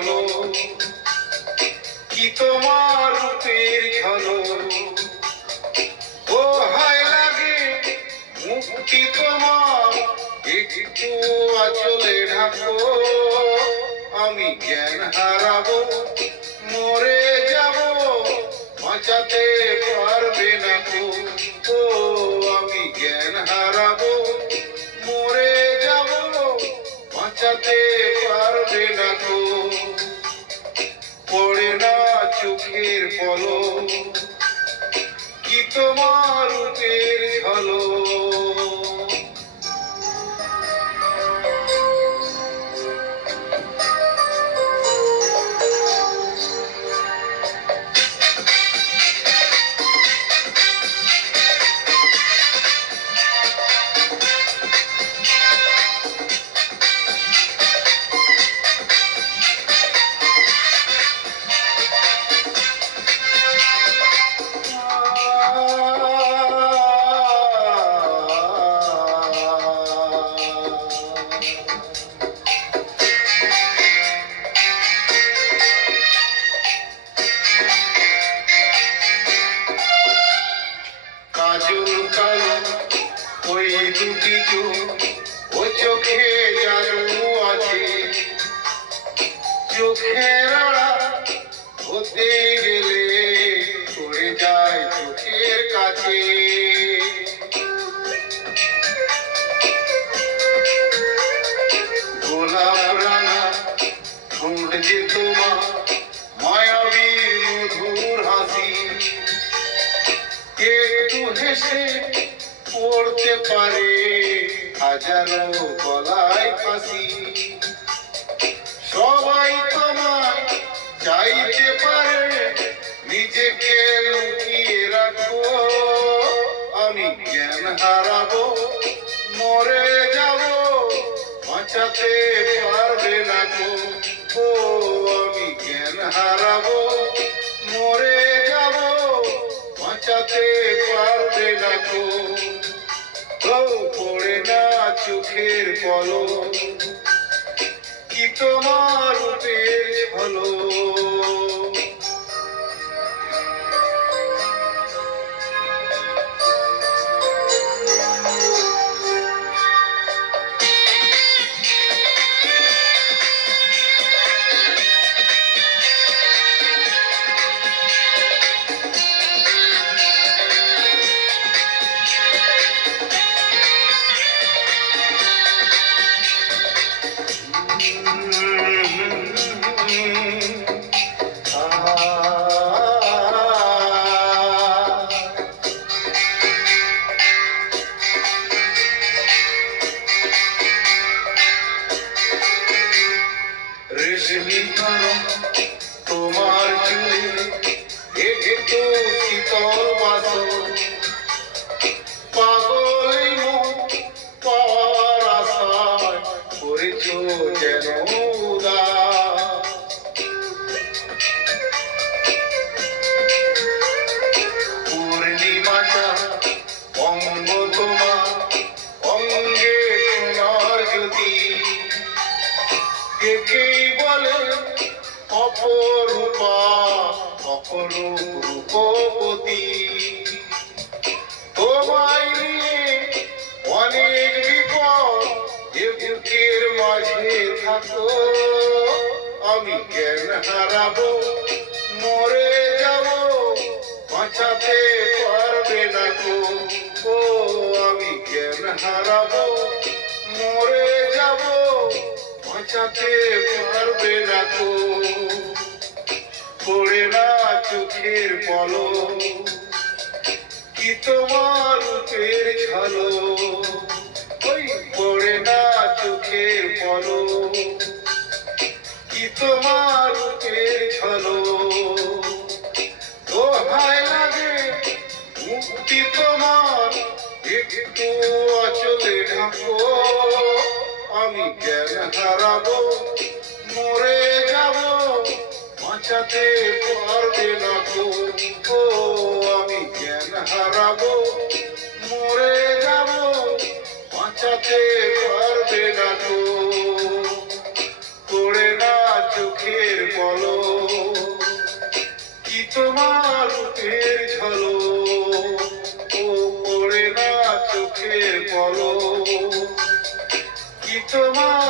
বলো কি তোমার রূপের ঝলক ও হায় লাগে মুক্তি তোমার একটু আঁচলে ঢাকো আমি জ্ঞান হারাবো মরে যাব বাঁচাতে পারবে না তো ও আমি জ্ঞান হারাবো মরে যাব বাঁচাতে পারবে না তো পড়ে না চোখের পলক কি তোমার রূপের ঝলক কাজল কালো ওই দুটি চোখ ও চোখে জাদু আছে চোখের আড়া হতে গেলে পড়ে যায় চোখের কাছে গোলাপ রাঙা ঠোঁট যে তোমার মায়াবী মধুর হাসি একটু হেসে পড়তে পারে হাজারো গলায় ফাঁসি সবাই তোমায় চাইতে পারে নিজেকে লুকিয়ে রাখো আমি জ্ঞান হারাবো মরে যাব বাঁচাতে পারবে না গো ও আমি জ্ঞান হারাবো মরে যাব বাঁচাতে পারবে না গো ও পড়ে না চোখের পলক কি তোমার রূপের ঝলক রেশমি ধরম তোমার চুলে একটু শীতল বাসন পাগল মন পাওয়ার আশায় করেছ যেন উদাস পূর্ণিমাটা অঙ্গ তোমার অঙ্গে সোনার জ্যোতি একেই বলে অপরূপা অপরূপ রূপবতী তোমায় নিয়ে অনেক বিপদ এ বুকের মাঝে থাকো আমি জ্ঞান হারাবো মরে যাব বাঁচাতে পারবে না গো ও আমি জ্ঞান হারাবো মরে যাব বাঁচাতে পারবে না গো পড়ে না চোখের পলক কি তোমার রূপের ঝলক ওই পড়ে না চোখের পলক কি তোমার রূপের ঝলক দোহাই লাগে মুক্তি তোমার একটু আঁচলে ঢাকো আমি জ্ঞান হারাবো মরে যাব বাঁচাতে পারবে না গো ও আমি জ্ঞান হারাবো মরে যাব বাঁচাতে পারবে না গো পড়ে না চোখের তোমার রূপের ঝলক, ও পড়ে না চোখের পলক, কি তোমার